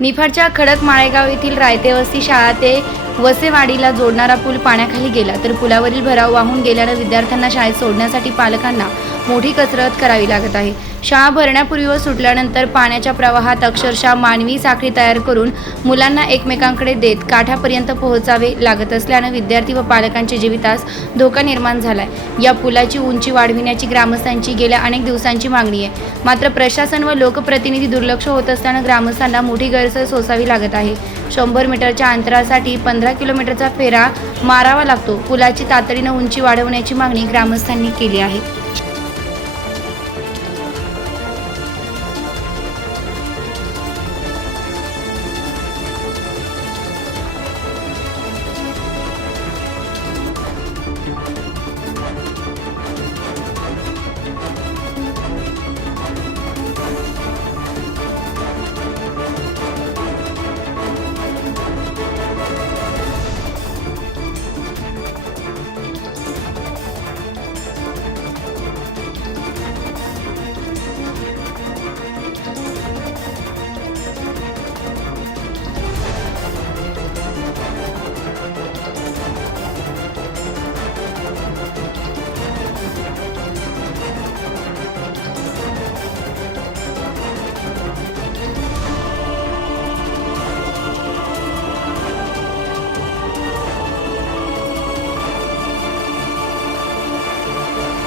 निफाडच्या खडक माळेगाव येथील रायते वस्ती शाळा ते वसेवाडीला जोडणारा पूल पाण्याखाली गेला तर पुलावरील भराव वाहून गेल्याने विद्यार्थ्यांना शाळेत सोडण्यासाठी पालकांना मोठी कसरत करावी लागत आहे। शाळा भरण्यापूर्वी व सुटल्यानंतर पाण्याच्या प्रवाहात अक्षरशः मानवी साखळी तयार करून मुलांना एकमेकांकडे देत काठापर्यंत पोहोचावे लागत असल्याने विद्यार्थी व पालकांच्या जीवितास धोका निर्माण झालाय। या पुलाची उंची वाढविण्याची ग्रामस्थांची गेल्या अनेक दिवसांची मागणी आहे, मात्र प्रशासन व लोकप्रतिनिधी दुर्लक्ष होत असताना ग्रामस्थांना मोठी गैरसोय सोसावी लागत आहे। 100 मीटरच्या अंतरासाठी 15 किलोमीटरचा फेरा मारावा लागतो। पुलाची तातडीने उंची वाढवण्याची मागणी ग्रामस्थांनी केली आहे।